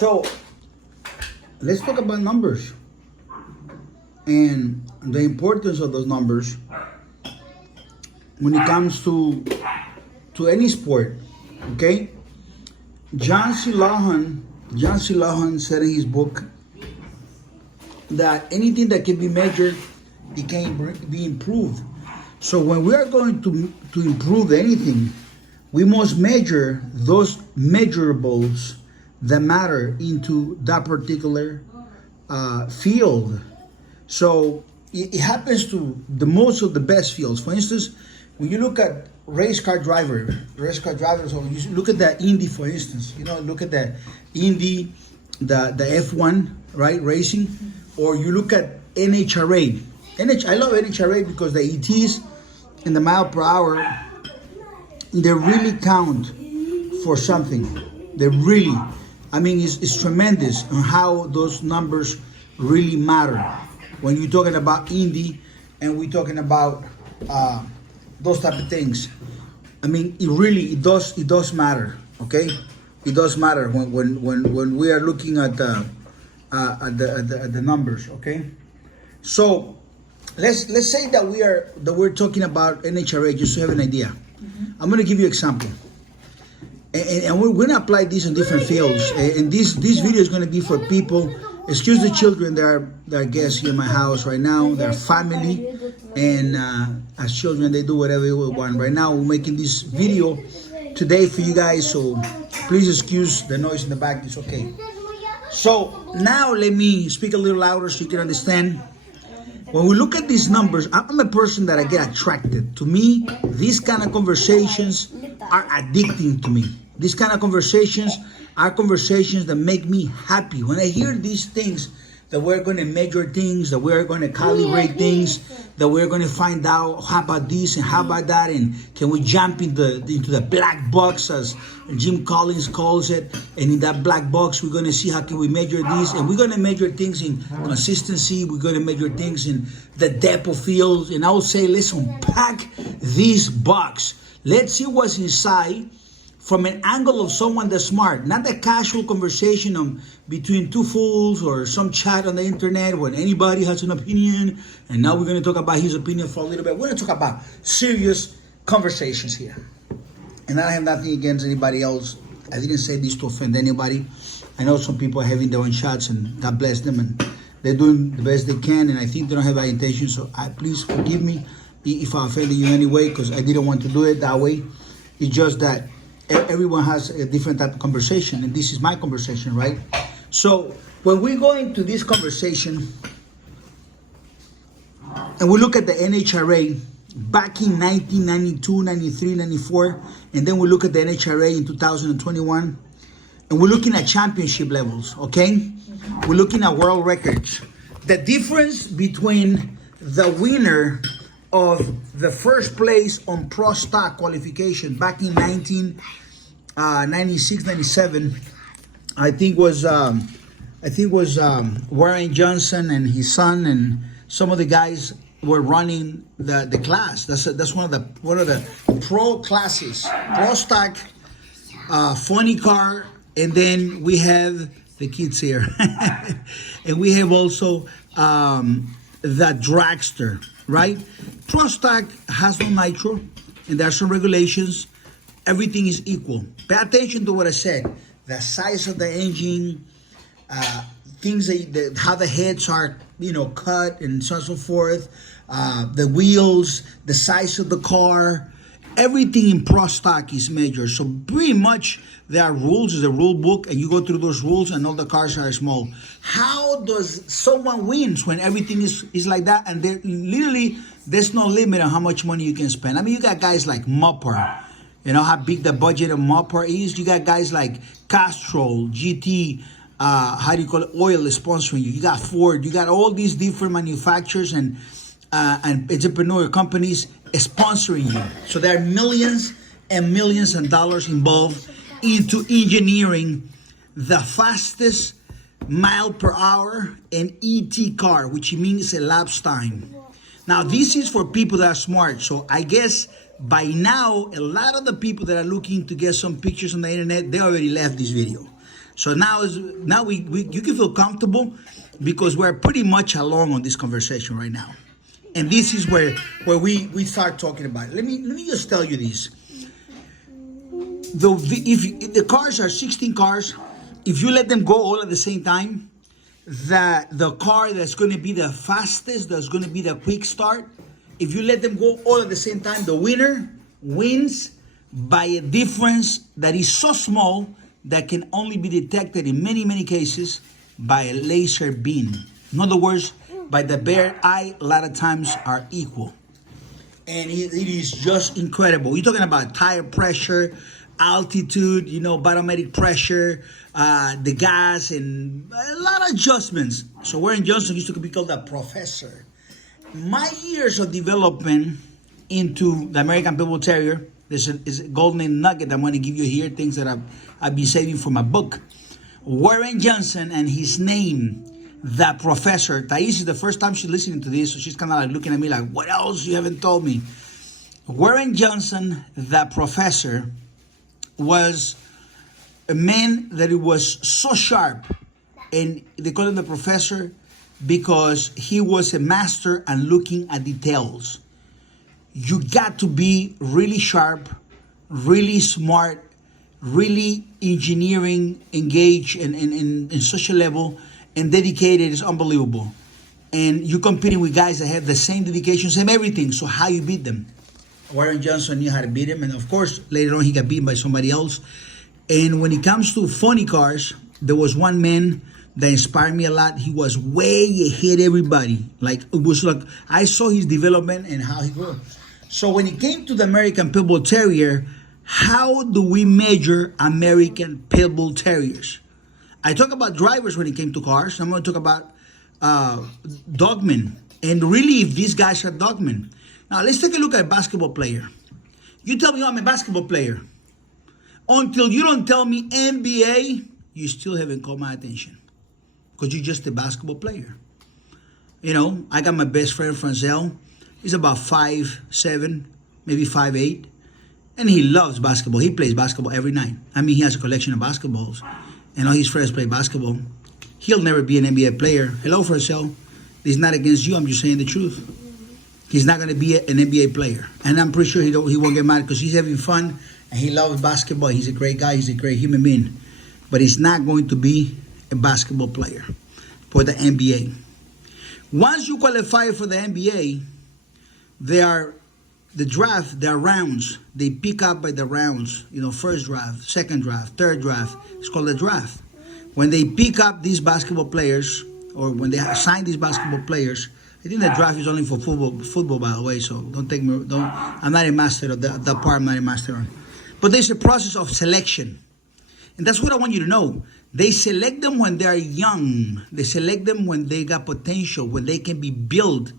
So let's talk about numbers and the importance of those numbers when it comes to any sport. Okay, John C. Lohan said in his book that anything that can be measured, it can be improved. So when we are going to improve anything, we must measure those measurables that matter into that particular field. So it happens to the most of the best fields. For instance, when you look at race car drivers, or you look at the Indy, for instance, look at the Indy, the F1, right, racing, or you look at NHRA. I love NHRA because the ETs and the mile per hour, they really count for something. They really, it's tremendous on how those numbers really matter when you're talking about Indy and we're talking about those type of things. It does matter. Okay, it does matter when we are looking at the numbers. Okay, so let's say that we're talking about NHRA just to have an idea. I'm going to give you an example, and we're going to apply this in different fields. And this video is going to be for people. Excuse the children that are guests here in my house right now. They're family, and as children, they do whatever they want. Right now, we're making this video today for you guys, so please excuse the noise in the back. It's okay. So now let me speak a little louder so you can understand. When we look at these numbers, I'm a person that I get attracted. To me, these kind of conversations are addicting to me. These kind of conversations are conversations that make me happy. When I hear these things, that we're going to measure things, that we're going to calibrate things, that we're going to find out how about this and how about that, and can we jump into the black box, as Jim Collins calls it, and in that black box we're going to see how can we measure this, and we're going to measure things in consistency, we're going to measure things in the depth of field, and I would say let's unpack this box. Let's see what's inside from an angle of someone that's smart, not a casual conversation between two fools or some chat on the internet when anybody has an opinion. And now we're going to talk about his opinion for a little bit. We're going to talk about serious conversations here. And I have nothing against anybody else. I didn't say this to offend anybody. I know some people are having their own shots, and God bless them, and they're doing the best they can, and I think they don't have that intention. So please forgive me if I offended you in any way, because I didn't want to do it that way. It's just that everyone has a different type of conversation, and this is my conversation, right? So when we go into this conversation and we look at the NHRA back in 1992, 93, 94, and then we look at the NHRA in 2021, and we're looking at championship levels, okay? We're looking at world records. The difference between the winner of the first place on pro stock qualification back in 1996, 97, I think was Warren Johnson and his son, and some of the guys were running the class. That's one of the pro classes, pro stock, funny car, and then we have the kids here, and we have also the dragster, right? Pro stock has no nitro, and there are some regulations. Everything is equal. Pay attention to what I said. The size of the engine, things how the heads are, cut, and so on and so forth. The wheels, the size of the car, everything in pro stock is measured. So pretty much there are rules. There's a rule book, and you go through those rules, and all the cars are small. How does someone wins when everything is like that? And there's no limit on how much money you can spend. You got guys like Mopar. You know how big the budget of Mopar is? You got guys like Castrol, GT, oil is sponsoring you. You got Ford. You got all these different manufacturers and entrepreneur companies sponsoring you. So there are millions and millions of dollars involved into engineering the fastest mile per hour and ET car, which means elapsed time. Now, this is for people that are smart. So I guess by now, a lot of the people that are looking to get some pictures on the internet, they already left this video. So now you can feel comfortable because we're pretty much along on this conversation right now. And this is where we start talking about it. Let me just tell you this. If the cars are 16 cars, if you let them go all at the same time, the car that's going to be the fastest, that's going to be the quick start, if you let them go all at the same time, the winner wins by a difference that is so small that can only be detected in many, many cases by a laser beam. In other words, by the bare eye, a lot of times are equal. And it is just incredible. You're talking about tire pressure, altitude, barometric pressure, the gas, and a lot of adjustments. So Warren Johnson used to be called a professor. My years of development into the American Pitbull Terrier, this is a golden nugget I'm going to give you here, things that I've been saving for my book. Warren Johnson and his name, the professor. Thais is the first time she's listening to this, so she's kind of like looking at me like, what else you haven't told me? Warren Johnson, the professor, was a man that was so sharp, and they call him the professor because he was a master at looking at details. You got to be really sharp, really smart, really engineering, engaged in such a level, and dedicated is unbelievable. And you're competing with guys that have the same dedication, same everything. So how you beat them? Warren Johnson knew how to beat him, and of course later on he got beaten by somebody else. And when it comes to funny cars, there was one man that inspired me a lot. He was way ahead of everybody. Like it was like I saw his development and how he grew. So when it came to the American Pitbull Terrier, how do we measure American Pitbull Terriers? I talk about drivers when it came to cars. I'm going to talk about dogmen. And really, if these guys are dogmen. Now, let's take a look at a basketball player. You tell me I'm a basketball player. Until you don't tell me NBA, you still haven't caught my attention. Because you're just a basketball player. I got my best friend, Franzel. He's about 5'7", maybe 5'8". And he loves basketball. He plays basketball every night. I mean, he has a collection of basketballs. And all his friends play basketball. He'll never be an NBA player. Hello, Franzel. This is not against you. I'm just saying the truth. He's not going to be an NBA player. And I'm pretty sure he won't get mad because he's having fun. And he loves basketball. He's a great guy. He's a great human being. But he's not going to be a basketball player for the NBA. Once you qualify for the NBA, the draft, there are rounds. They pick up by the rounds. First draft, second draft, third draft. It's called a draft. When they pick up these basketball players, or when they assign these basketball players, I think the draft is only for football, by the way. So I'm not a master of that part. I'm not a master on. But there's a process of selection, and that's what I want you to know. They select them when they are young. They select them when they got potential, when they can be built.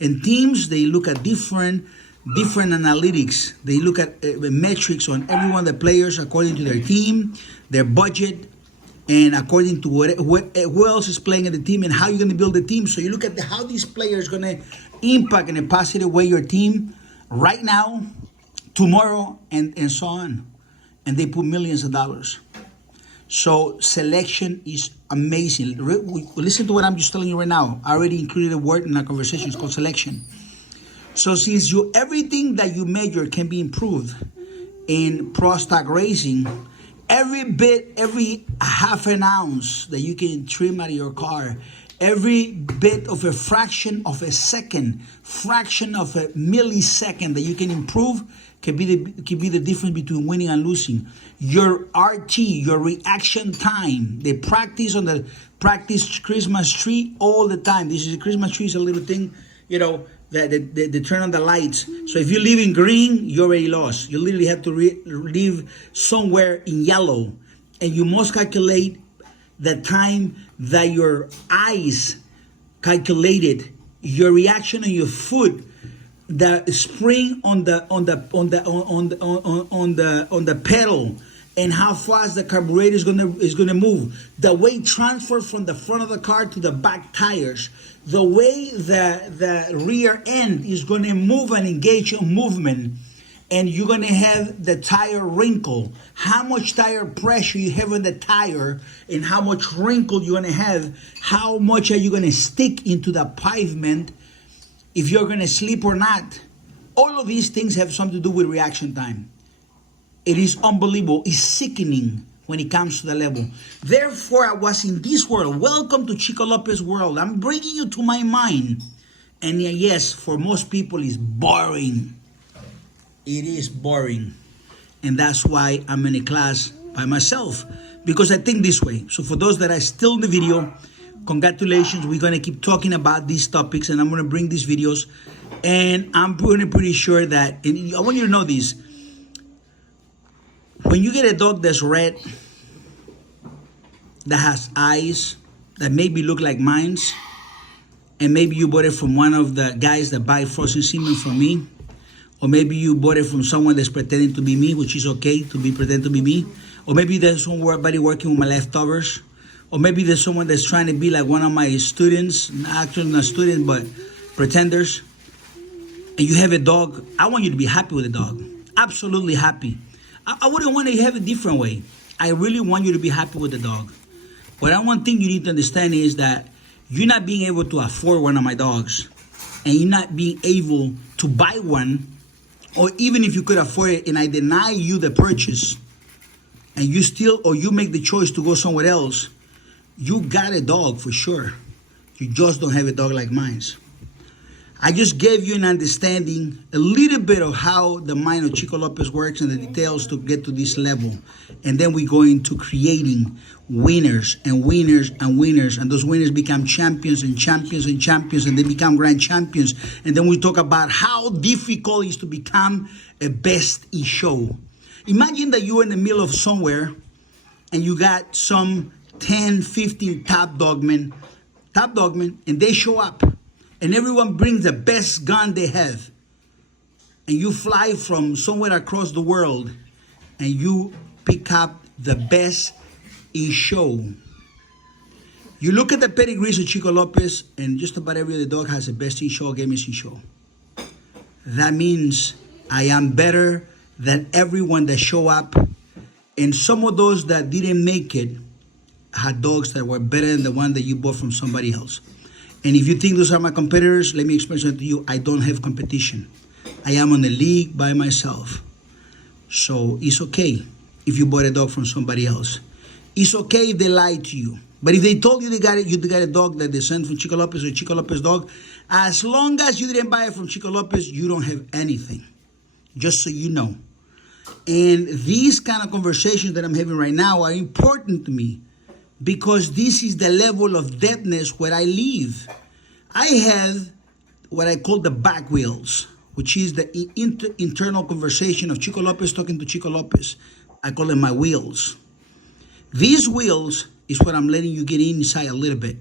And teams, they look at different analytics. They look at metrics on every one of the players according to their team, their budget, and according to who else is playing in the team and how you're going to build the team. So you look at how these players are going to impact in a positive way your team right now, tomorrow, and so on. And they put millions of dollars. So selection is amazing. Listen to what I'm just telling you right now. I already included a word in our conversation. It's called selection. So since everything that you measure can be improved in pro stock racing, every half an ounce that you can trim out of your car, every bit of a fraction of a second, fraction of a millisecond that you can improve can be the difference between winning and losing. Your RT, your reaction time, they practice on the practice Christmas tree all the time. This is a Christmas tree, is a little thing, they turn on the lights. So if you live in green, you already lost. You literally have to live somewhere in yellow. And you must calculate the time that your eyes calculated, your reaction on your foot, the spring on the pedal, and how fast the carburetor is gonna move, the weight transfer from the front of the car to the back tires, the way the rear end is gonna move and engage in movement, and you're gonna have the tire wrinkle. How much tire pressure you have on the tire and how much wrinkle you're gonna have, how much are you gonna stick into the pavement, if you're gonna sleep or not. All of these things have something to do with reaction time. It is unbelievable, it's sickening when it comes to the level. Therefore, I was in this world. Welcome to Chico Lopez world. I'm bringing you to my mind. And yes, for most people, it's boring. It is boring. And that's why I'm in a class by myself, because I think this way. So for those that are still in the video, congratulations. We're going to keep talking about these topics, and I'm going to bring these videos. And I'm pretty sure that, and I want you to know this, when you get a dog that's red, that has eyes that maybe look like mine's, and maybe you bought it from one of the guys that buy frozen semen from me, or maybe you bought it from someone that's pretending to be me, which is okay to be pretend to be me, or maybe there's somebody working with my leftovers, or maybe there's someone that's trying to be like one of my students, actually not students, but pretenders, and you have a dog. I want you to be happy with the dog, absolutely happy. I wouldn't want to have a different way. I really want you to be happy with the dog. But one thing you need to understand is that you're not being able to afford one of my dogs, and you're not being able to buy one, or even if you could afford it and I deny you the purchase, and you still, or you make the choice to go somewhere else, you got a dog for sure. You just don't have a dog like mine. I just gave you an understanding, a little bit of how the mind of Chico Lopez works and the details to get to this level. And then we go into creating winners and winners and winners. And those winners become champions and champions and champions, and they become grand champions. And then we talk about how difficult it is to become a best in show. Imagine that you're in the middle of somewhere and you got some 10, 15 top dogmen, and they show up. And everyone brings the best gun they have. And you fly from somewhere across the world and you pick up the best in show. You look at the pedigrees of Chico Lopez, and just about every other dog has a best in show, game is in show. That means I am better than everyone that show up. And some of those that didn't make it had dogs that were better than the one that you bought from somebody else. And if you think those are my competitors, let me explain something to you. I don't have competition. I am on a league by myself. So it's okay if you bought a dog from somebody else. It's okay if they lied to you. But if they told you you got a dog that they sent from Chico Lopez, or a Chico Lopez dog, as long as you didn't buy it from Chico Lopez, you don't have anything. Just so you know. And these kind of conversations that I'm having right now are important to me, because this is the level of depthness where I live. I have what I call the back wheels, which is the internal conversation of Chico Lopez talking to Chico Lopez. I call them my wheels. These wheels is what I'm letting you get inside a little bit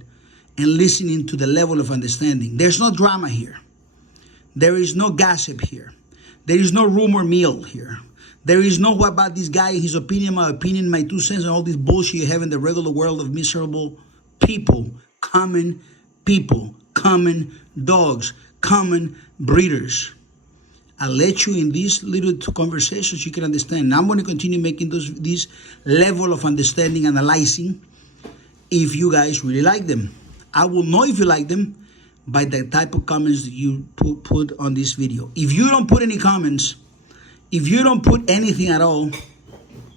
and listening to the level of understanding. There's no drama here. There is no gossip here. There is no rumor mill here. There is no what about this guy, his opinion, my 2 cents, and all this bullshit you have in the regular world of miserable people, common dogs, common breeders. I'll let you in these little conversations you can understand. Now I'm going to continue making this level of understanding, analyzing, if you guys really like them. I will know if you like them by the type of comments that you put on this video. If you don't put any comments, if you don't put anything at all,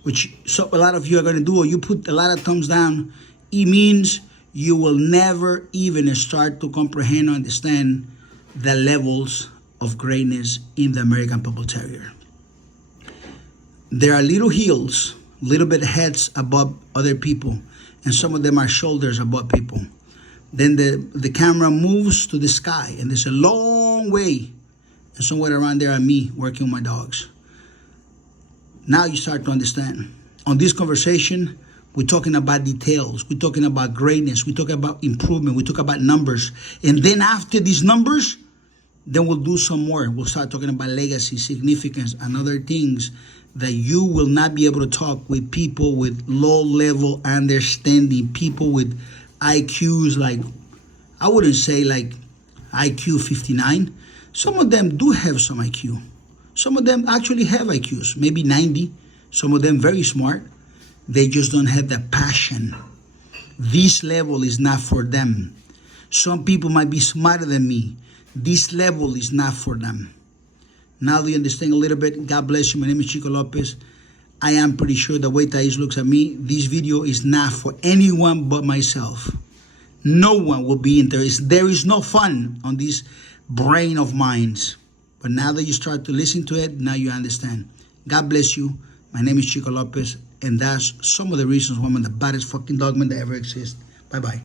which a lot of you are going to do, or you put a lot of thumbs down, it means you will never even start to comprehend or understand the levels of greatness in the American Pitbull Terrier. There are little heels, little bit heads above other people, and some of them are shoulders above people. Then the camera moves to the sky, and there's a long way, and somewhere around there are me working with my dogs. Now you start to understand. On this conversation, we're talking about details. We're talking about greatness. We're talking about improvement. We talk about numbers. And then after these numbers, then we'll do some more. We'll start talking about legacy, significance, and other things that you will not be able to talk with people with low-level understanding, people with IQs like, I wouldn't say like IQ 59. Some of them do have some IQ. Some of them actually have IQs, maybe 90. Some of them very smart. They just don't have the passion. This level is not for them. Some people might be smarter than me. This level is not for them. Now do you understand a little bit? God bless you. My name is Chico Lopez. I am pretty sure the way Thais looks at me, this video is not for anyone but myself. No one will be interested. There is no fun on this brain of mine. But now that you start to listen to it, now you understand. God bless you. My name is Chico Lopez, and that's some of the reasons why I'm the baddest fucking dogman that ever exists. Bye-bye.